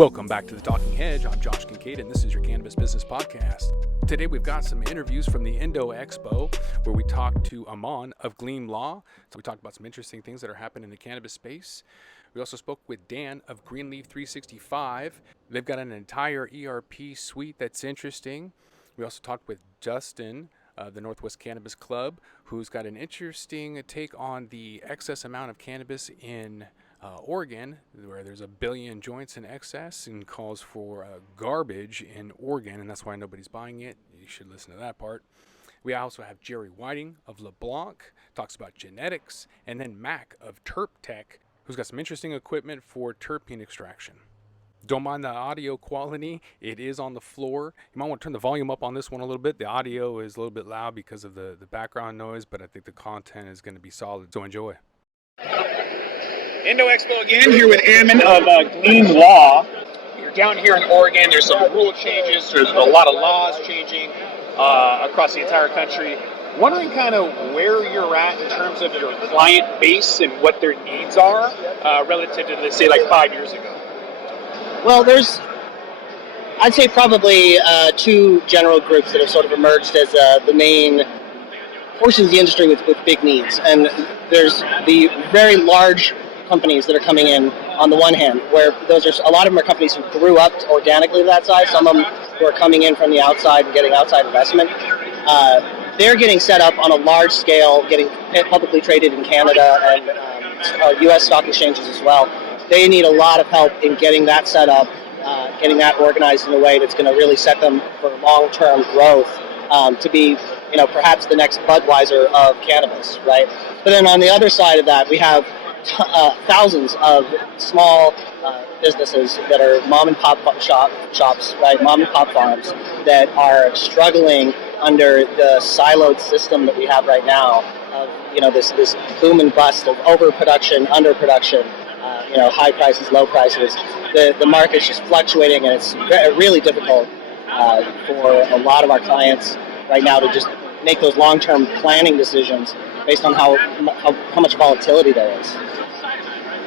Welcome back to the Talking Hedge. I'm Josh Kincaid, and this is your Cannabis Business Podcast. Today we've got some interviews from the Indo Expo, where we talked to Ammon of Ford Law. So we talked about some interesting things that are happening in the cannabis space. We also spoke with Dan of Greenleaf 365. They've got an entire ERP suite that's interesting. We also talked with Dustin, the Northwest Cannabis Club, who's got an interesting take on the excess amount of cannabis in Oregon, where there's 1 billion joints in excess, and calls for garbage in Oregon, and that's why nobody's buying it. You should listen to that part. We also have Jerry Whitting of LeBlanc, talks about genetics, and then Mac of Terp Tech, who's got some interesting equipment for terpene extraction. Don't mind the audio quality. It is on the floor. You might want to turn the volume up on this one a little bit. The audio is a little bit loud because of the background noise, but I think the content is going to be solid, so enjoy. Indo Expo again, here with Ammon of Ford Law. You're down here in Oregon. There's some rule changes. There's a lot of laws changing across the entire country. Wondering kind of where you're at in terms of your client base and what their needs are relative to, let's say, like 5 years ago. Well, I'd say probably two general groups that have sort of emerged as the main portions of the industry with big needs. And there's the very large companies that are coming in on the one hand, where a lot of them are companies who grew up organically to that size. Some of them who are coming in from the outside and getting outside investment. They're getting set up on a large scale, getting publicly traded in Canada and U.S. stock exchanges as well. They need a lot of help in getting that set up, getting that organized in a way that's going to really set them for long-term growth to be, perhaps the next Budweiser of cannabis, right? But then on the other side of that, we have thousands of small businesses that are mom and pop shops, right? Mom and pop farms that are struggling under the siloed system that we have right now of, this boom and bust of overproduction, underproduction, high prices, low prices. The market's just fluctuating, and it's really difficult for a lot of our clients right now to just make those long-term planning decisions based on how much volatility there is.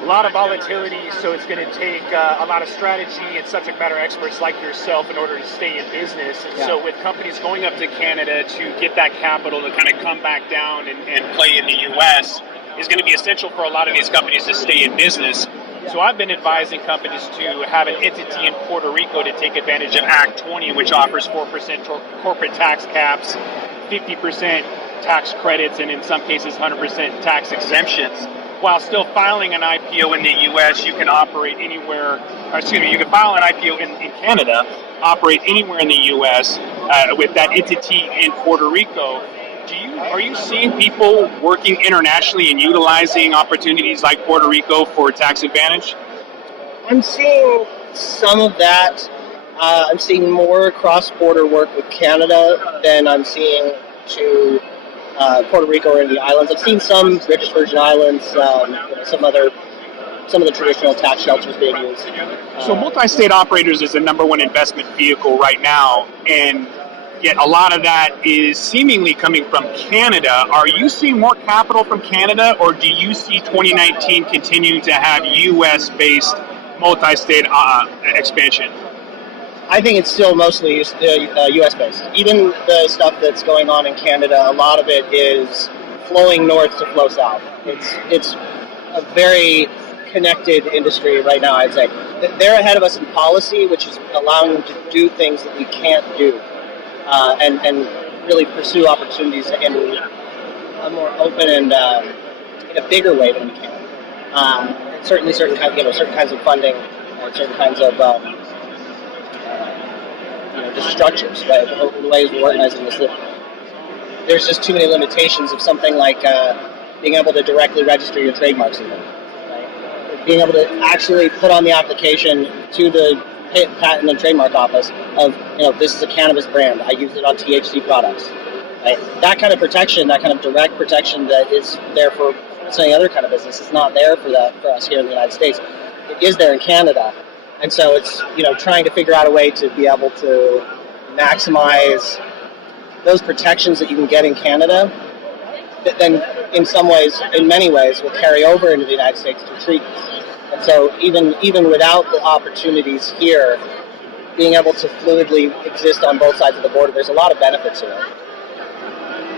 A lot of volatility, so it's going to take a lot of strategy and subject matter experts like yourself in order to stay in business. And so with companies going up to Canada to get that capital to kind of come back down and play in the U.S. is going to be essential for a lot of these companies to stay in business. So I've been advising companies to have an entity in Puerto Rico to take advantage of Act 20, which offers 4% corporate tax caps, 50% tax credits, and in some cases 100% tax exemptions. While still filing an IPO in the U.S., you can operate anywhere. You can file an IPO in Canada, operate anywhere in the U.S. With that entity in Puerto Rico. Are you seeing people working internationally and utilizing opportunities like Puerto Rico for tax advantage? I'm seeing some of that. I'm seeing more cross-border work with Canada than I'm seeing to Puerto Rico or in the islands. I've seen some British Virgin Islands, some of the traditional tax shelters being used. So multi-state operators is the number one investment vehicle right now, and yet a lot of that is seemingly coming from Canada. Are you seeing more capital from Canada, or do you see 2019 continuing to have U.S.-based multi-state expansion? I think it's still mostly U.S.-based. Even the stuff that's going on in Canada, a lot of it is flowing north to flow south. It's a very connected industry right now, I'd say. They're ahead of us in policy, which is allowing them to do things that we can't do, and really pursue opportunities in a more open and in a bigger way than we can. Certainly, certain kinds of funding and certain kinds of just structures, right? The ways we're organizing this. There's just too many limitations of something like being able to directly register your trademarks even, right? Being able to actually put on the application to the Patent and Trademark Office of, this is a cannabis brand. I use it on THC products. Right? That kind of protection, that kind of direct protection that is there for any other kind of business, is not there for us here in the United States. It is there in Canada. And so it's, trying to figure out a way to be able to maximize those protections that you can get in Canada that then in many ways will carry over into the United States to treat And so even without the opportunities here, being able to fluidly exist on both sides of the border, there's a lot of benefits to it.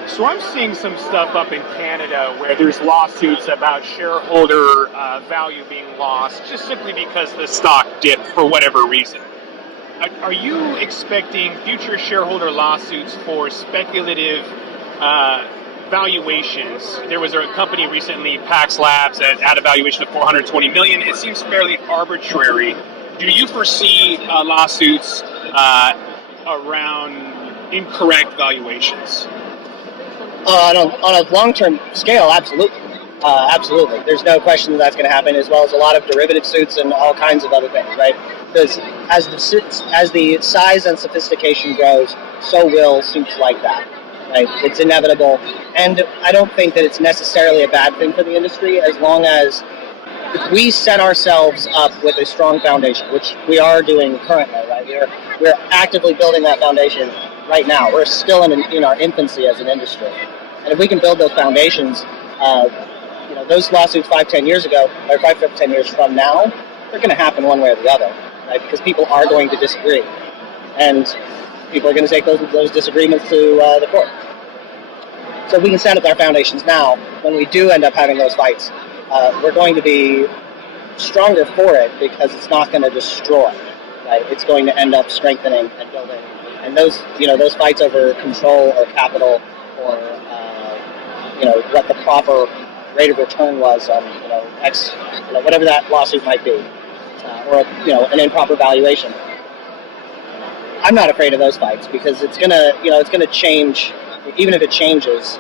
So I'm seeing some stuff up in Canada where there's lawsuits about shareholder value being lost just simply because the stock dipped for whatever reason. Are you expecting future shareholder lawsuits for speculative valuations? There was a company recently, Pax Labs, at a valuation of $420 million. It seems fairly arbitrary. Do you foresee lawsuits around incorrect valuations? On a long-term scale, absolutely. Absolutely. There's no question that's going to happen, as well as a lot of derivative suits and all kinds of other things, right? Because as the size and sophistication grows, so will suits like that, right? It's inevitable. And I don't think that it's necessarily a bad thing for the industry, as long as if we set ourselves up with a strong foundation, which we are doing currently, right? We're actively building that foundation right now. We're still in our infancy as an industry. And if we can build those foundations, those lawsuits 5-10 years ago, or 5-10 years from now, they're going to happen one way or the other, right? Because people are going to disagree. And people are going to take those disagreements to the court. So if we can set up our foundations now, when we do end up having those fights, we're going to be stronger for it because it's not going to destroy, right? It's going to end up strengthening and building. And those fights over control or capital or what the proper rate of return was on whatever that lawsuit might be, or an improper valuation. I'm not afraid of those fights because it's gonna change. Even if it changes,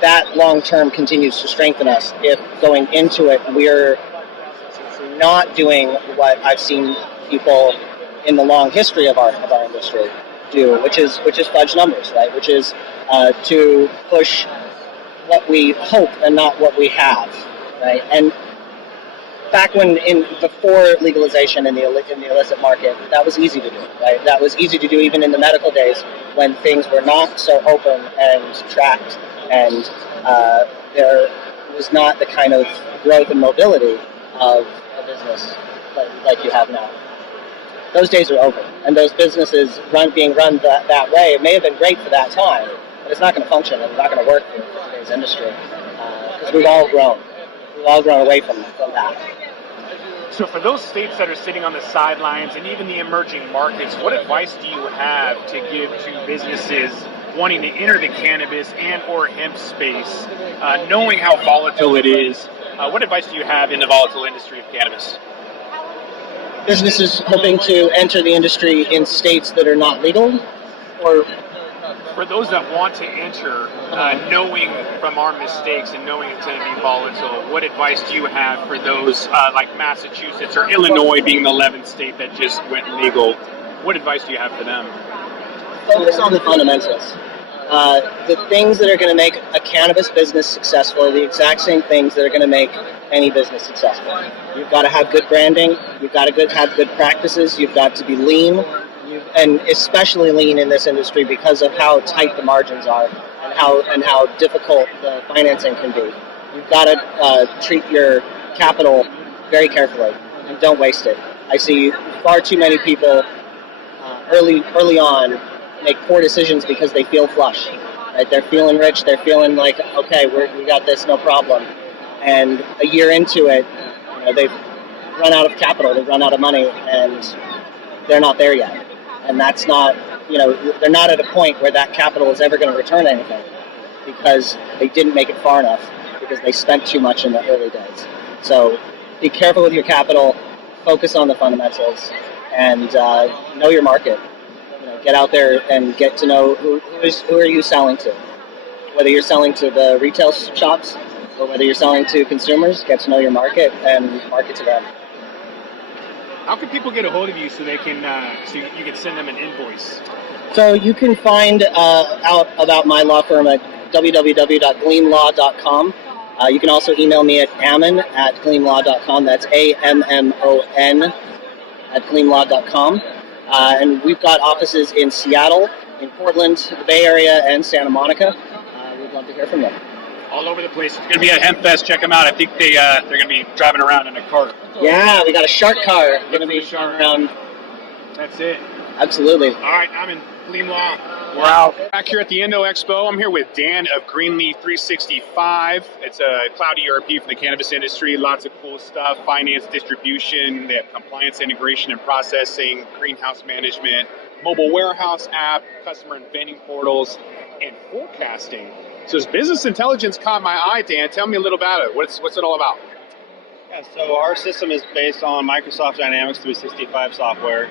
that long term continues to strengthen us. If going into it we're not doing what I've seen people in the long history of our industry do, which is fudge numbers, right? Which is to push what we hope and not what we have, right? And back before legalization in the illicit market, that was easy to do, right? That was easy to do even in the medical days when things were not so open and tracked, and there was not the kind of growth and mobility of a business like you have now. Those days are over, and those businesses being run that way, it may have been great for that time, but it's not going to function and it's not going to work for today's industry because we've all grown. We've all grown away from that. So for those states that are sitting on the sidelines and even the emerging markets, what advice do you have to give to businesses wanting to enter the cannabis and or hemp space, knowing how volatile it is? What advice do you have in the volatile industry of cannabis? Businesses hoping to enter the industry in states that are not legal, or for those that want to enter, knowing from our mistakes and knowing it's going to be volatile, what advice do you have for those like Massachusetts or Illinois being the 11th state that just went legal? What advice do you have for them? Focus on the fundamentals. The things that are going to make a cannabis business successful are the exact same things that are going to make any business successful. You've got to have good branding. You've got to have good practices. You've got to be lean, and especially lean in this industry because of how tight the margins are and how difficult the financing can be. You've got to treat your capital very carefully and don't waste it. I see far too many people early on make poor decisions because they feel flush. Right? They're feeling rich. They're feeling like, okay, we got this, no problem. And a year into it, they've run out of capital, they've run out of money, and they're not there yet. And that's not, they're not at a point where that capital is ever going to return anything because they didn't make it far enough, because they spent too much in the early days. So be careful with your capital, focus on the fundamentals, and know your market. Get out there and get to know who are you selling to. Whether you're selling to the retail shops or whether you're selling to consumers, get to know your market and market to them. How can people get a hold of you so they can so you can send them an invoice? So you can find out about my law firm at www.gleamlaw.com. You can also email me at ammon@gleamlaw.com. That's AMMON @gleamlaw.com. And we've got offices in Seattle, in Portland, the Bay Area, and Santa Monica. We'd love to hear from them. all over the place. It's going to be at Hemp Fest. Check them out. I think they're going to be driving around in a cart. Yeah, we got a shark car going to be driving around. That's it. Absolutely. All right, I'm in Gleam Law. We're out. Back here at the Indo Expo, I'm here with Dan of Greenleaf 365. It's a cloud ERP for the cannabis industry. Lots of cool stuff, finance, distribution. They have compliance integration and processing, greenhouse management, mobile warehouse app, customer and vending portals, and forecasting. So this business intelligence caught my eye, Dan. Tell me a little about it. What's it all about? Yeah, so our system is based on Microsoft Dynamics 365 software.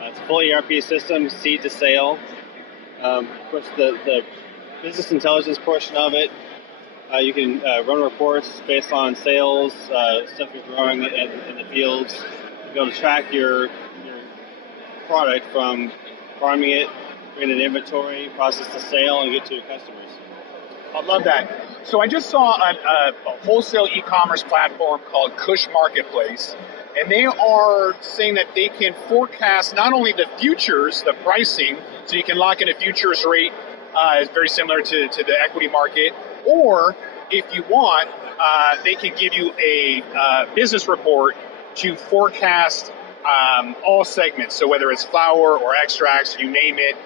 It's a full ERP system, seed to sale. Of course, the business intelligence portion of it, you can run reports based on sales, stuff you're growing in the fields. You'll be able to track your product from farming it, bring it in inventory, process the sale, and get to your customers. I love that. So I just saw a wholesale e-commerce platform called Kush Marketplace, and they are saying that they can forecast not only the futures, the pricing, so you can lock in a futures rate, it's very similar to the equity market, or if you want, they can give you a business report to forecast all segments. So whether it's flower or extracts, you name it,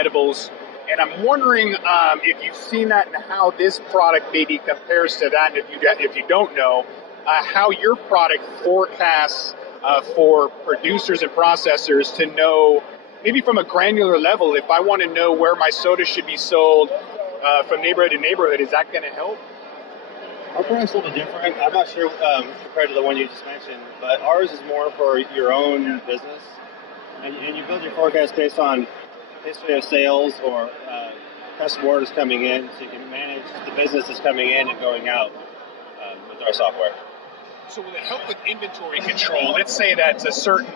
edibles. And I'm wondering if you've seen that and how this product maybe compares to that. And if you don't know, how your product forecasts for producers and processors to know, maybe from a granular level, if I want to know where my soda should be sold from neighborhood to neighborhood, is that going to help? Our product's a little different. I'm not sure compared to the one you just mentioned, but ours is more for your own business. And you build your forecast based on history of sales or customer orders coming in, so you can manage the business that's coming in and going out with our software. So will it help with inventory control? Let's say that a certain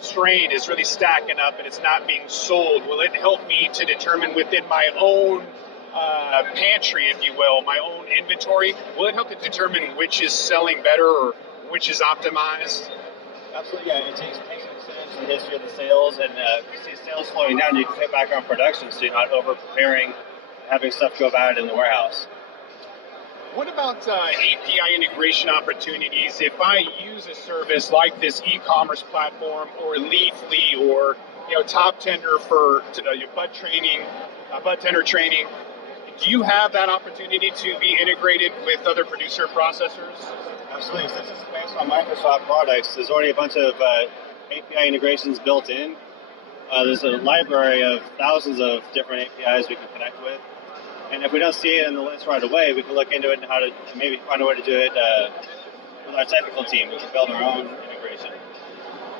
strain is really stacking up and it's not being sold. Will it help me to determine within my own pantry, if you will, my own inventory? Will it help to determine which is selling better or which is optimized? Absolutely, yeah. It takes the history of the sales, and if you see sales slowing down, you can cut back on production so you're not over preparing, having stuff go bad in the warehouse. What about API integration opportunities? If I use a service like this e-commerce platform or Leafly or Top Tender for bud tender training, do you have that opportunity to be integrated with other producer processors? Absolutely. Since it's based on Microsoft products, there's already a bunch of API integrations built in. There's a library of thousands of different APIs we can connect with. And if we don't see it in the list right away, we can look into it and how to maybe find a way to do it with our technical team. We can build our own integration.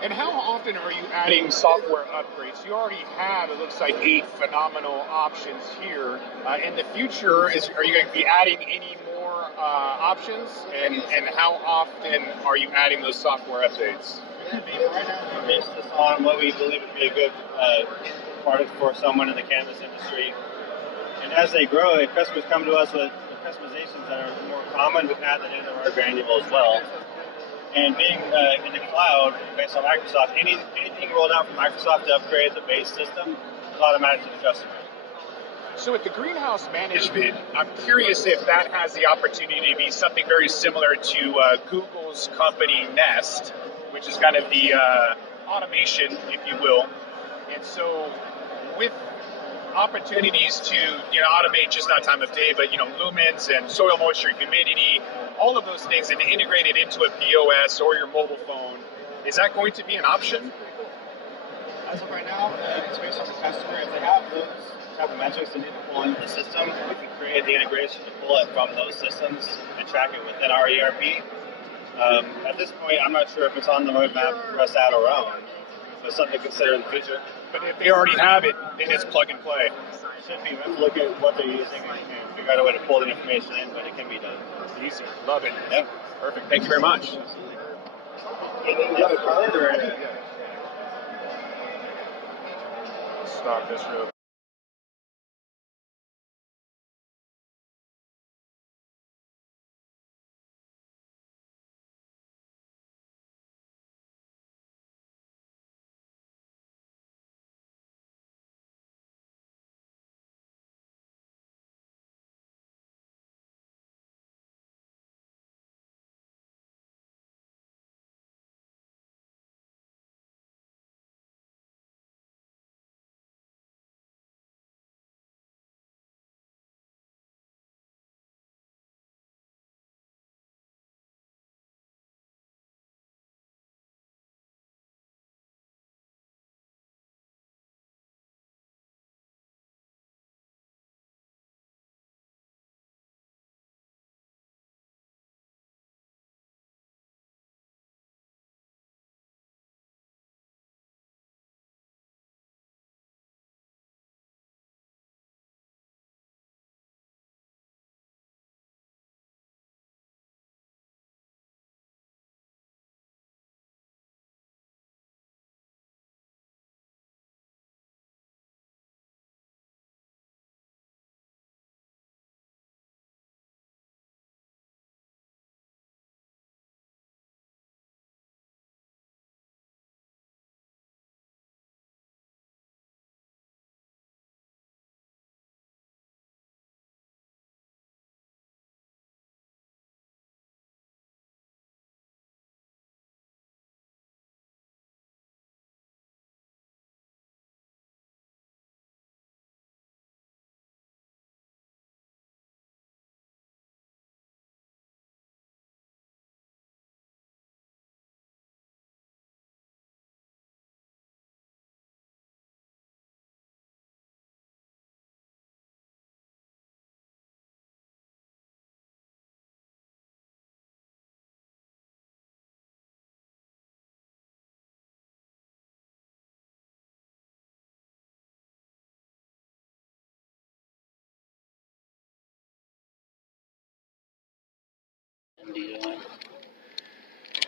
And how often are you adding software upgrades? You already have, it looks like, 8 phenomenal options here. In the future, are you going to be adding any more options? And how often are you adding those software updates? Right now, we base this on what we believe would be a good product for someone in the cannabis industry. And as they grow, if customers come to us with customizations that are more common, we can add that into our granule as well. And being in the cloud, based on Microsoft, anything rolled out from Microsoft to upgrade the base system is automatic to the customer. So with the greenhouse management, I'm curious if that has the opportunity to be something very similar to Google's company Nest, which is kind of the automation, if you will. And so with opportunities to automate just not time of day, but lumens and soil moisture, humidity, all of those things, and integrate it into a POS or your mobile phone, is that going to be an option? As of right now, it's based on the customer. If they have those type of metrics they need to pull into the system, we can create the integration to pull it from those systems and track it within our ERP. At this point, I'm not sure if it's on the roadmap for us to add our own, but something to consider in the future. But if they already have it, then it's plug and play. Should be. We have to look at what they're using and figure out a way to pull the information in, but it can be done. Easy. Love it. Yeah. Perfect. Thank you very much. Do you have a card or anything? Stop this real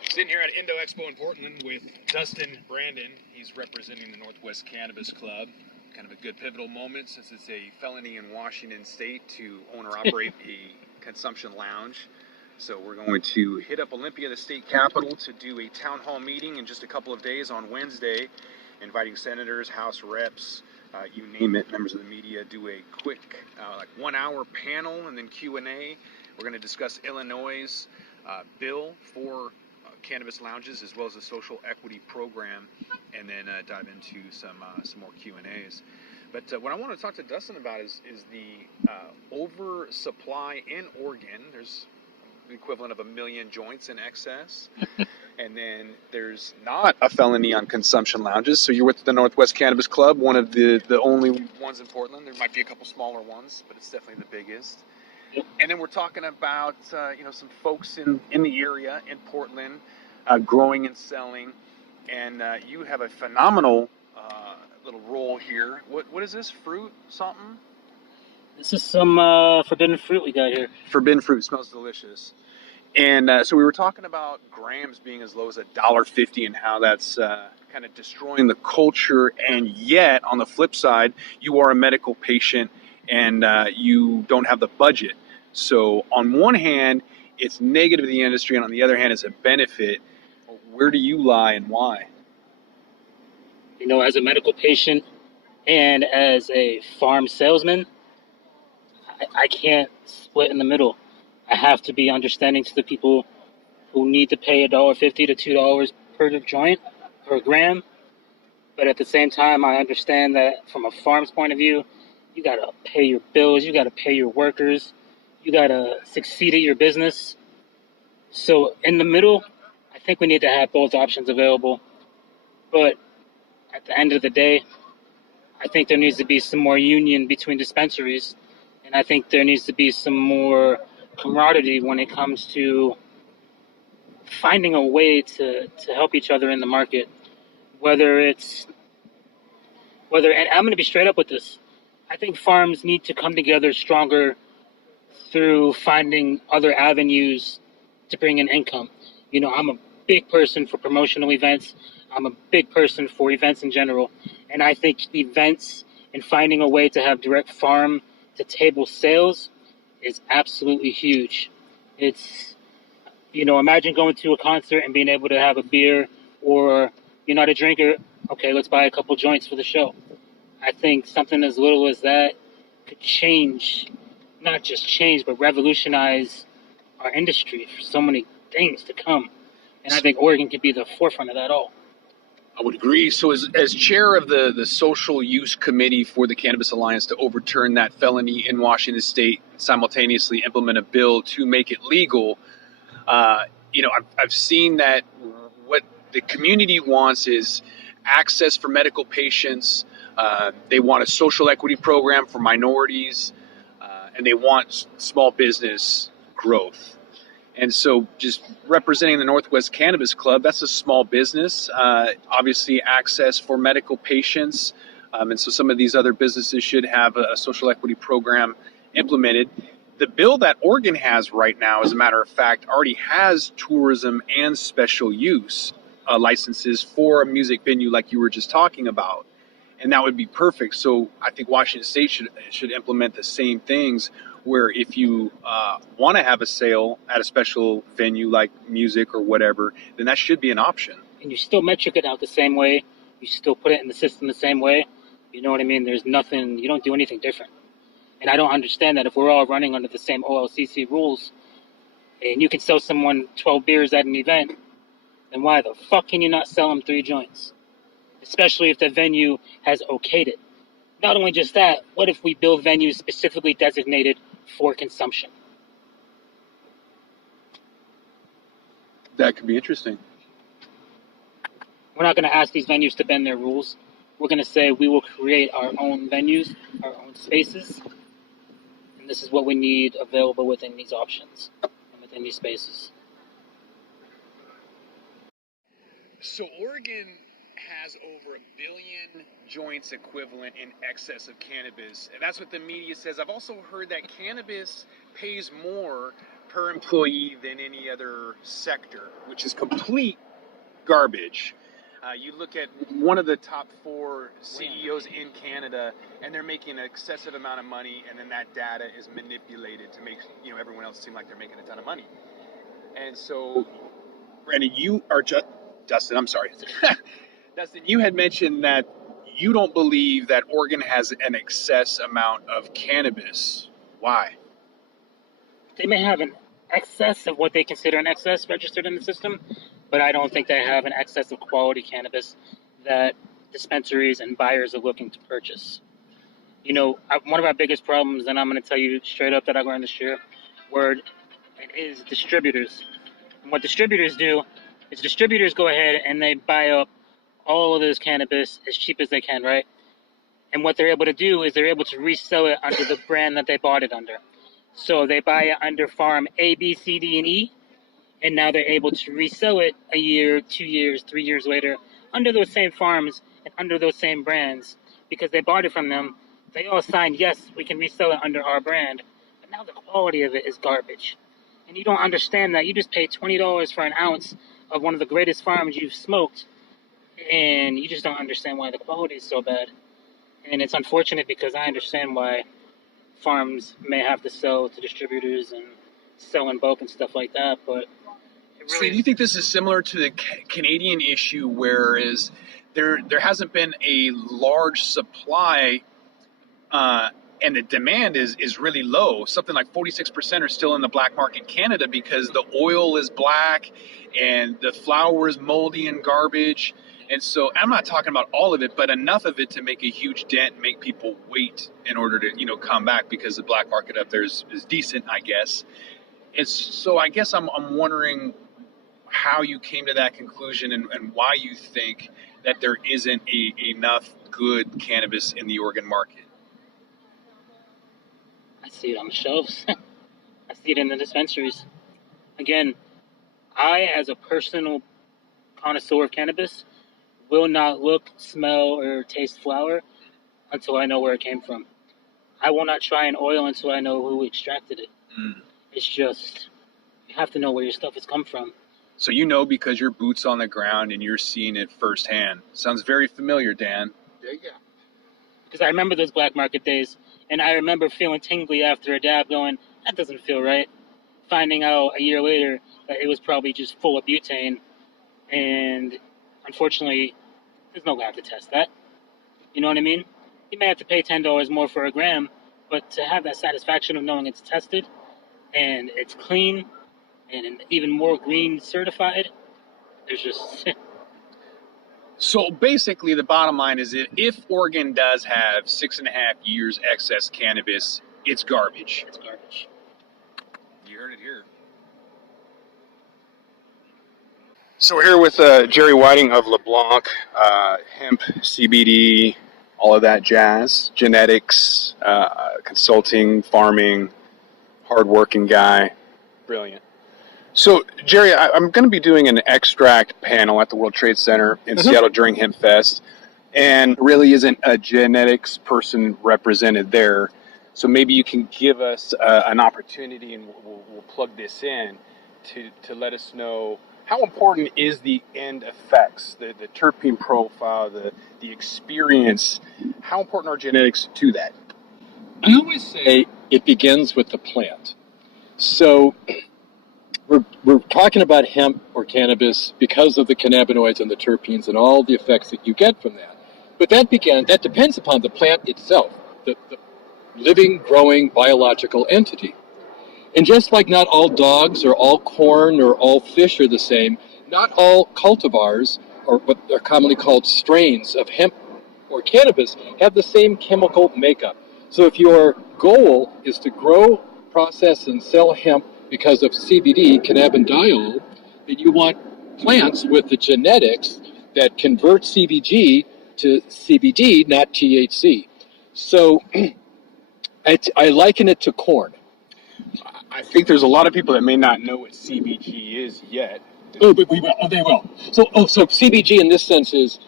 Sitting here at Indo Expo in Portland with Dustin Brandon. He's representing the Northwest Cannabis Club. Kind of a good pivotal moment since it's a felony in Washington State to own or operate a consumption lounge. So we're going to hit up Olympia, the state capitol, to do a town hall meeting in just a couple of days on Wednesday, inviting senators, House reps, you name it, members of the media, do a quick 1 hour panel and then Q&A. We're going to discuss Illinois' bill for cannabis lounges as well as the social equity program, and then dive into some more Q&As. But what I want to talk to Dustin about is the oversupply in Oregon. There's the equivalent of 1 million joints in excess. And then there's not a felony on consumption lounges. So you're with the Northwest Cannabis Club, one of the only ones in Portland. There might be a couple smaller ones, but it's definitely the biggest. And then we're talking about some folks in the area in Portland growing and selling, and you have a phenomenal little roll here. What is this? Fruit something? This is some forbidden fruit we got here. Forbidden fruit, smells delicious. And so we were talking about grams being as low as $1.50 and how that's kind of destroying the culture. And yet, on the flip side, you are a medical patient and you don't have the budget. So on one hand, it's negative to the industry, and on the other hand, it's a benefit. Where do you lie and why? You know, as a medical patient and as a farm salesman, I can't split in the middle. I have to be understanding to the people who need to pay $1.50 to $2 per joint, per gram. But at the same time, I understand that from a farm's point of view, you got to pay your bills, you got to pay your workers, you got to succeed at your business. So in the middle, I think we need to have both options available. But at the end of the day, I think there needs to be some more union between dispensaries. And I think there needs to be some more camaraderie when it comes to finding a way to help each other in the market. And I'm going to be straight up with this. I think farms need to come together stronger through finding other avenues to bring in income. You know, I'm a big person for promotional events. I'm a big person for events in general. And I think events and finding a way to have direct farm to table sales is absolutely huge. It's, imagine going to a concert and being able to have a beer, or you're not a drinker, okay, let's buy a couple joints for the show. I think something as little as that could change, not just change, but revolutionize our industry for so many things to come. And I think Oregon could be the forefront of that all. I would agree. So as chair of the social use committee for the Cannabis Alliance to overturn that felony in Washington State, simultaneously implement a bill to make it legal, I've seen that what the community wants is access for medical patients. They want a social equity program for minorities, and they want small business growth. And so just representing the Northwest Cannabis Club, that's a small business, obviously access for medical patients. And so some of these other businesses should have a social equity program implemented. The bill that Oregon has right now, as a matter of fact, already has tourism and special use licenses for a music venue like you were just talking about. And that would be perfect. So I think Washington State should implement the same things, where if you want to have a sale at a special venue like music or whatever, then that should be an option. And you still metric it out the same way. You still put it in the system the same way. You know what I mean? There's nothing, you don't do anything different. And I don't understand that if we're all running under the same OLCC rules and you can sell someone 12 beers at an event, then why the fuck can you not sell them 3 joints? Especially if the venue has okayed it. Not only just that, what if we build venues specifically designated for consumption? That could be interesting. We're not going to ask these venues to bend their rules. We're going to say we will create our own venues, our own spaces, and this is what we need available within these options and within these spaces. So Oregon has over 1 billion joints equivalent in excess of cannabis. And that's what the media says. I've also heard that cannabis pays more per employee than any other sector, which is complete garbage. You look at one of the top 4 CEOs in Canada, and they're making an excessive amount of money, and then that data is manipulated to make everyone else seem like they're making a ton of money. And so, Brandon, Dustin, I'm sorry. Dustin, you had mentioned that you don't believe that Oregon has an excess amount of cannabis. Why? They may have an excess of what they consider an excess registered in the system, but I don't think they have an excess of quality cannabis that dispensaries and buyers are looking to purchase. One of our biggest problems, and I'm going to tell you straight up that I learned this year, is distributors. And what distributors do is distributors go ahead and they buy up all of this cannabis as cheap as they can, right? And what they're able to do is they're able to resell it under the brand that they bought it under. So they buy it under farm A, B, C, D, and E, and now they're able to resell it a year, 2 years, 3 years later under those same farms and under those same brands because they bought it from them. They all signed, yes, we can resell it under our brand, but now the quality of it is garbage. And you don't understand that. You just paid $20 for an ounce of one of the greatest farms you've smoked, and you just don't understand why the quality is so bad. And it's unfortunate because I understand why farms may have to sell to distributors and sell in bulk and stuff like that, but So do you think this is similar to the Canadian issue, whereas there hasn't been a large supply and the demand is really low? Something like 46% are still in the black market in Canada because the oil is black and the flour is moldy and garbage. And so I'm not talking about all of it, but enough of it to make a huge dent and make people wait in order to come back because the black market up there is decent, I guess. So I guess I'm wondering how you came to that conclusion and why you think that there isn't enough good cannabis in the Oregon market. I see it on the shelves. I see it in the dispensaries. Again, I, as a personal connoisseur of cannabis, will not look, smell, or taste flower until I know where it came from. I will not try an oil until I know who extracted it. It's just, you have to know where your stuff has come from. So because your boots on the ground and you're seeing it firsthand. Sounds very familiar, Dan. Yeah. Because I remember those black market days, and I remember feeling tingly after a dab going, that doesn't feel right. Finding out a year later that it was probably just full of butane, and unfortunately, there's no way to test that. You know what I mean? You may have to pay $10 more for a gram, but to have that satisfaction of knowing it's tested and it's clean and even more green certified, there's just... So basically the bottom line is that if Oregon does have 6.5 years excess cannabis, it's garbage. It's garbage. You heard it here. So we're here with Jerry Whitting of LeBlanc, hemp, CBD, all of that jazz, genetics, consulting, farming, hardworking guy. Brilliant. So, Jerry, I'm going to be doing an extract panel at the World Trade Center in Seattle during Hemp Fest, and really isn't a genetics person represented there. So maybe you can give us an opportunity, and we'll plug this in to let us know how important is the end effects, the terpene profile, the experience. How important are genetics to that? I always say it begins with the plant. So we're talking about hemp or cannabis because of the cannabinoids and the terpenes and all the effects that you get from that. But that depends upon the plant itself, the living, growing, biological entity. And just like not all dogs or all corn or all fish are the same, not all cultivars, or what are commonly called strains of hemp or cannabis, have the same chemical makeup. So if your goal is to grow, process, and sell hemp because of CBD, cannabidiol, then you want plants with the genetics that convert CBG to CBD, not THC. So I liken it to corn. I think there's a lot of people that may not know what CBG is yet. But they will. So CBG in this sense is,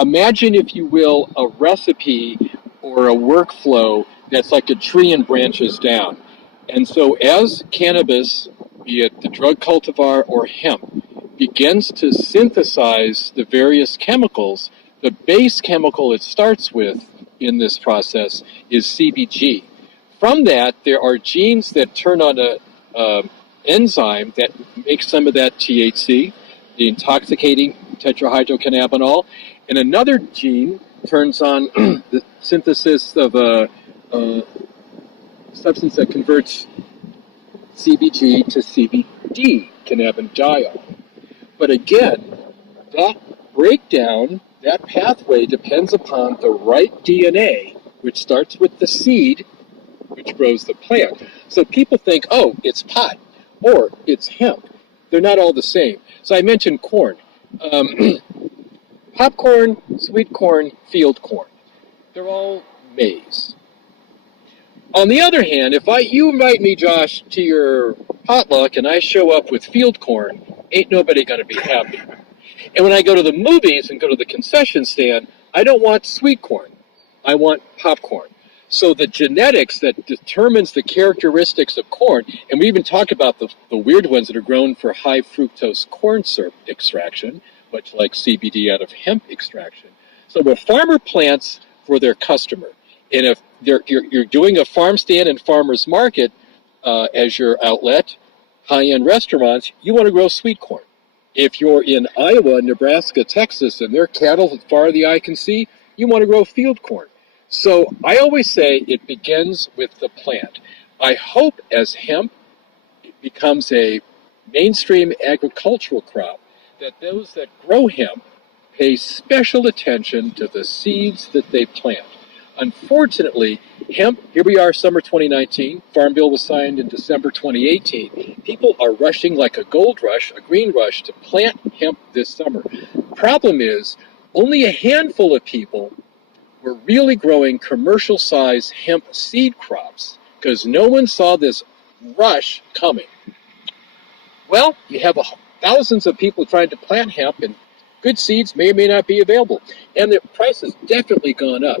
imagine, if you will, a recipe or a workflow that's like a tree and branches down. And so as cannabis, be it the drug cultivar or hemp, begins to synthesize the various chemicals, the base chemical it starts with in this process is CBG. From that, there are genes that turn on a enzyme that makes some of that THC, the intoxicating tetrahydrocannabinol, and another gene turns on the synthesis of a substance that converts CBG to CBD, cannabidiol. But again, that breakdown, that pathway depends upon the right DNA, which starts with the seed, which grows the plant. So people think, oh, it's pot or it's hemp. They're not all the same. So I mentioned corn. Popcorn, sweet corn, field corn. They're all maize. On the other hand, if you invite me, Josh, to your potluck and I show up with field corn, ain't nobody going to be happy. And when I go to the movies and go to the concession stand, I don't want sweet corn. I want popcorn. So the genetics that determines the characteristics of corn, and we even talk about the weird ones that are grown for high fructose corn syrup extraction, much like CBD out of hemp extraction. So a farmer plants for their customer. And if you're doing a farm stand and farmer's market as your outlet, high-end restaurants, you want to grow sweet corn. If you're in Iowa, Nebraska, Texas, and they're cattle as far as the eye can see, you want to grow field corn. So I always say it begins with the plant. I hope as hemp becomes a mainstream agricultural crop, that those that grow hemp pay special attention to the seeds that they plant. Unfortunately, hemp, here we are, summer 2019, Farm Bill was signed in December 2018. People are rushing like a gold rush, a green rush, to plant hemp this summer. Problem is, only a handful of people were really growing commercial-size hemp seed crops because no one saw this rush coming. Well, you have thousands of people trying to plant hemp, and good seeds may or may not be available. And the price has definitely gone up.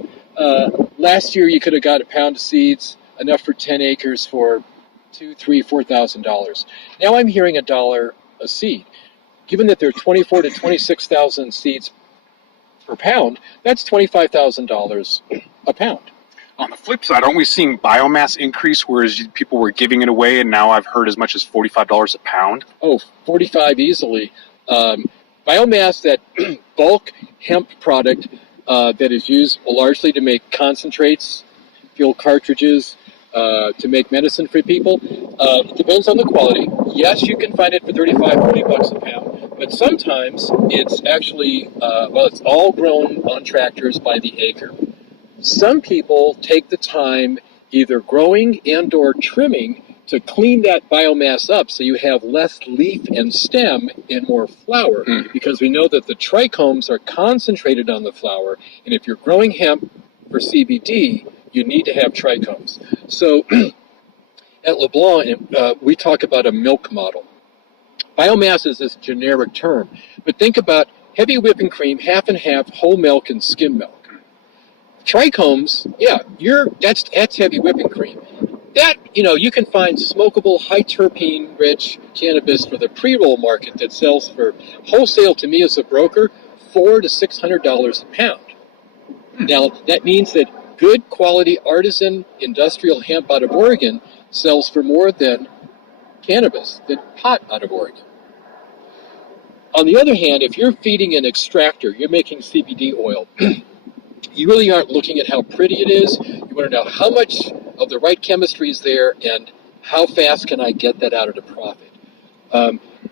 Last year, you could have got a pound of seeds, enough for 10 acres for $2,000, $3,000, $4,000. Now I'm hearing $1 a seed. Given that there are 24,000 to 26,000 seeds per pound, that's $25,000 a pound. On the flip side, aren't we seeing biomass increase, whereas people were giving it away, and now I've heard as much as $45 a pound? Oh, 45 easily. Biomass, that bulk hemp product that is used largely to make concentrates, fuel cartridges, to make medicine for people. It depends on the quality. Yes, you can find it for $35, $40 a pound, but sometimes it's actually, it's all grown on tractors by the acre. Some people take the time either growing and or trimming to clean that biomass up so you have less leaf and stem and more flower, because we know that the trichomes are concentrated on the flower, and if you're growing hemp for CBD, you need to have trichomes. So at LeBlanc, we talk about a milk model. Biomass is this generic term, but think about heavy whipping cream, half and half, whole milk and skim milk. Trichomes, that's heavy whipping cream. That, you can find smokable, high terpene rich cannabis for the pre-roll market that sells for wholesale to me as a broker, $400 to $600 a pound. Now, that means that good quality artisan industrial hemp out of Oregon sells for more than cannabis, than pot out of Oregon. On the other hand, if you're feeding an extractor, you're making CBD oil, you really aren't looking at how pretty it is. You want to know how much of the right chemistry is there and how fast can I get that out at a profit.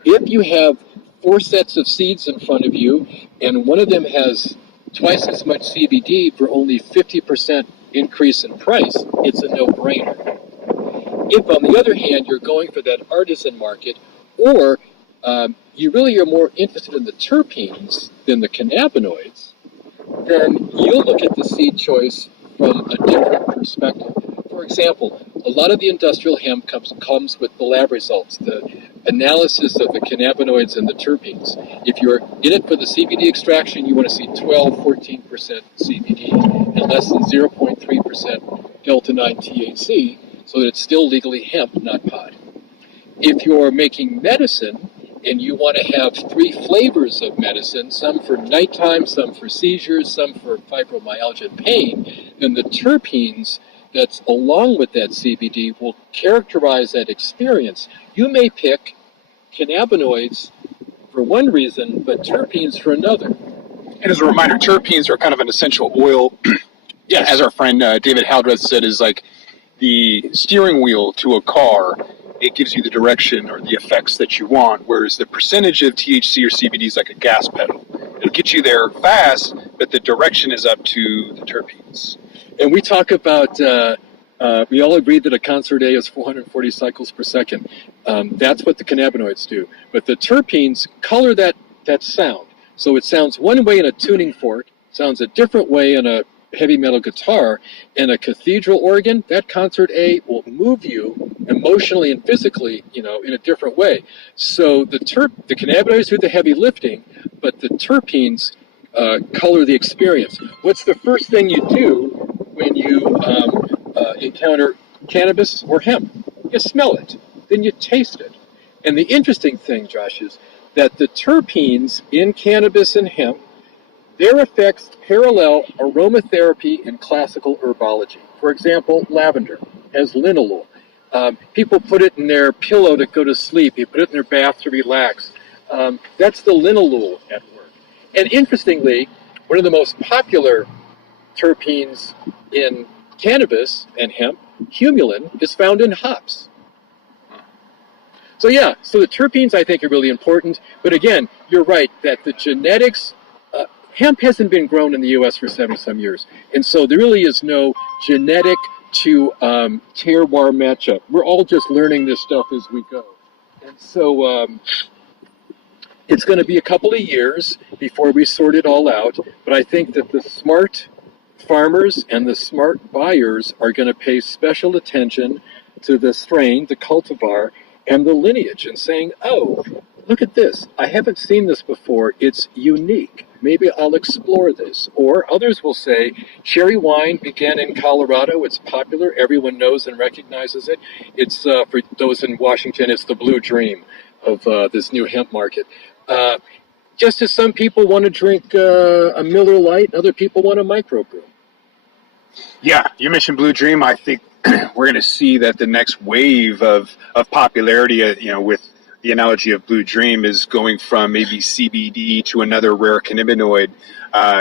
If you have 4 sets of seeds in front of you and one of them has twice as much CBD for only 50% increase in price, it's a no-brainer. If, on the other hand, you're going for that artisan market, or you really are more interested in the terpenes than the cannabinoids, then you'll look at the seed choice from a different perspective. For example, a lot of the industrial hemp comes with the lab results, the analysis of the cannabinoids and the terpenes. If you're in it for the CBD extraction, you want to see 12, 14% CBD and less than 0.3% delta-9 THC. so that it's still legally hemp, not pot. If you're making medicine and you want to have 3 flavors of medicine, some for nighttime, some for seizures, some for fibromyalgia and pain, then the terpenes that's along with that CBD will characterize that experience. You may pick cannabinoids for one reason, but terpenes for another. And as a reminder, terpenes are kind of an essential oil. Yes. As our friend David Haldreth said, is like the steering wheel to a car. It gives you the direction or the effects that you want, whereas the percentage of THC or CBD is like a gas pedal. It'll get you there fast, but the direction is up to the terpenes. And we talk about, we all agree that a concert A is 440 cycles per second. That's what the cannabinoids do. But the terpenes color that sound. So it sounds one way in a tuning fork, sounds a different way in a heavy metal guitar, and a cathedral organ, that concert A will move you emotionally and physically, in a different way. So the cannabinoids do the heavy lifting, but the terpenes color the experience. What's the first thing you do when you encounter cannabis or hemp? You smell it, then you taste it. And the interesting thing, Josh, is that the terpenes in cannabis and hemp, their effects parallel aromatherapy and classical herbology. For example, lavender has linalool. People put it in their pillow to go to sleep. They put it in their bath to relax. That's the linalool at work. And interestingly, one of the most popular terpenes in cannabis and hemp, humulin, is found in hops. So the terpenes I think are really important. But again, you're right that the genetics, hemp hasn't been grown in the U.S. for 70-some years. And so there really is no genetic to terroir matchup. We're all just learning this stuff as we go. And so it's going to be a couple of years before we sort it all out. But I think that the smart farmers and the smart buyers are going to pay special attention to the strain, the cultivar, and the lineage, and saying, oh, look at this. I haven't seen this before. It's unique. Maybe I'll explore this. Or others will say, cherry wine began in Colorado. It's popular. Everyone knows and recognizes it. It's, for those in Washington, it's the blue dream of this new hemp market. Just as some people want to drink a Miller Lite, other people want a microbrew. Yeah, you mentioned Blue Dream. I think we're going to see that the next wave of popularity, with the analogy of Blue Dream, is going from maybe CBD to another rare cannabinoid.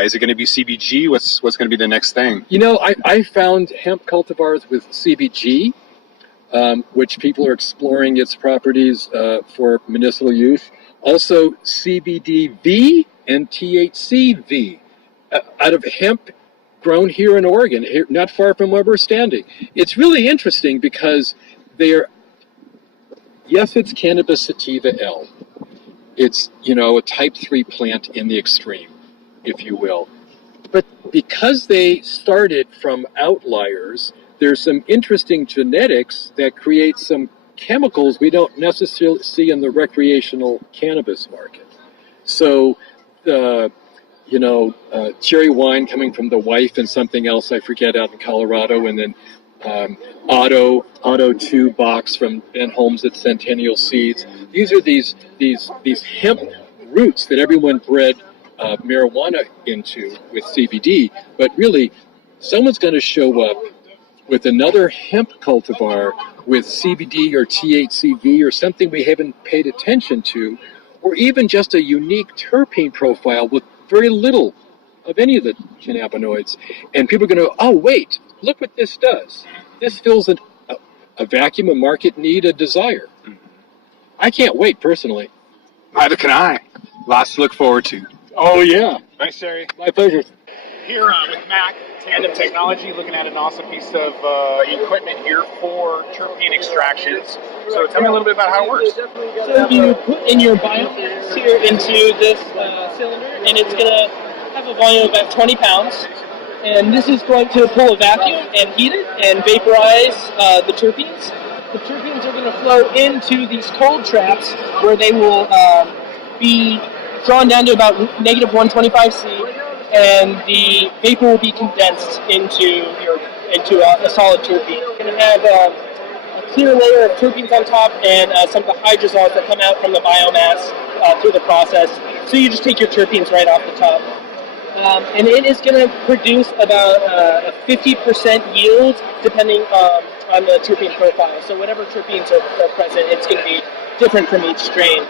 Is it going to be CBG? What's going to be the next thing? I found hemp cultivars with CBG, which people are exploring its properties for medicinal use. Also CBDV and THCV out of hemp grown here in Oregon, here, not far from where we're standing. It's really interesting because it's Cannabis sativa L. It's, a type 3 plant in the extreme, if you will. But because they started from outliers, there's some interesting genetics that create some chemicals we don't necessarily see in the recreational cannabis market. So, cherry wine coming from the wife and something else I forget out in Colorado, and then Auto 2 box from Ben Holmes at Centennial Seeds. These are these hemp roots that everyone bred marijuana into with CBD, but really someone's going to show up with another hemp cultivar with CBD or THCV or something we haven't paid attention to, or even just a unique terpene profile with very little of any of the cannabinoids. And people are going to go, oh, wait, look what this does. This fills a vacuum, a market need, a desire. I can't wait, personally. Neither can I. Lots to look forward to. Oh, yeah. Thanks, Terry. My pleasure. Here with Mac, Tandem Technology, looking at an awesome piece of equipment here for terpene extractions. So tell me a little bit about how it works. So you put in your biomass here into this cylinder, and it's going to have a volume of about 20 pounds. And this is going to pull a vacuum and heat it and vaporize the terpenes. The terpenes are going to flow into these cold traps where they will be drawn down to about negative 125 C, and the vapor will be condensed into a solid terpene. You're going to have clear layer of terpenes on top and some of the hydrosols that come out from the biomass through the process. So you just take your terpenes right off the top. And it is going to produce about a 50% yield depending on the terpene profile. So whatever terpenes are present, it's going to be different from each strain.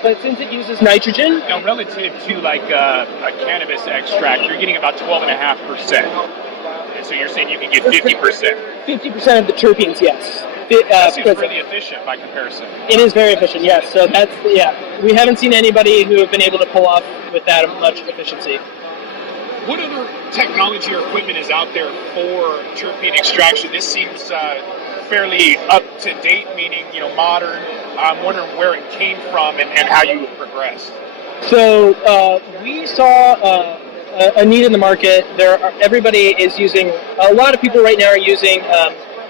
But since it uses nitrogen... Now, relative to like a cannabis extract, you're getting about 12.5%. And so you're saying you can get 50%. 50% of the terpenes, yes. That seems really efficient by comparison. It is very efficient, yes. So that's, yeah. We haven't seen anybody who have been able to pull off with that much efficiency. What other technology or equipment is out there for terpene extraction? This seems fairly up to date, meaning modern. I'm wondering where it came from and how you progressed. So we saw a need in the market. Everybody is using. A lot of people right now are using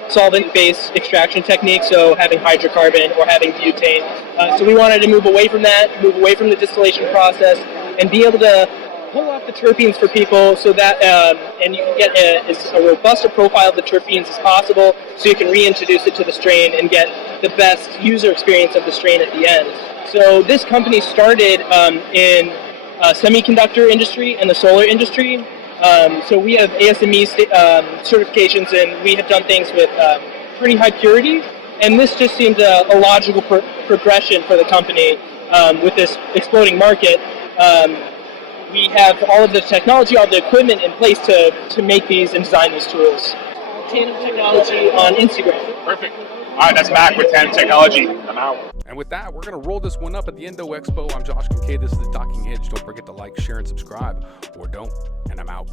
solvent-based extraction techniques, so having hydrocarbon or having butane. So we wanted to move away from that, move away from the distillation process, and be able to pull off the terpenes for people so that, and you can get as robust a profile of the terpenes as possible so you can reintroduce it to the strain and get the best user experience of the strain at the end. So this company started in semiconductor industry and the solar industry. So we have ASME certifications, and we have done things with pretty high purity. And this just seemed a logical progression for the company with this exploding market. We have all of the technology, all the equipment in place to make these and design these tools. Tandem Technology on Instagram. Perfect. All right, that's Mac with Tandem Technology. I'm out. And with that, we're going to roll this one up at the Indo Expo. I'm Josh Kincaid. This is the Talking Hedge. Don't forget to like, share, and subscribe. Or don't. And I'm out.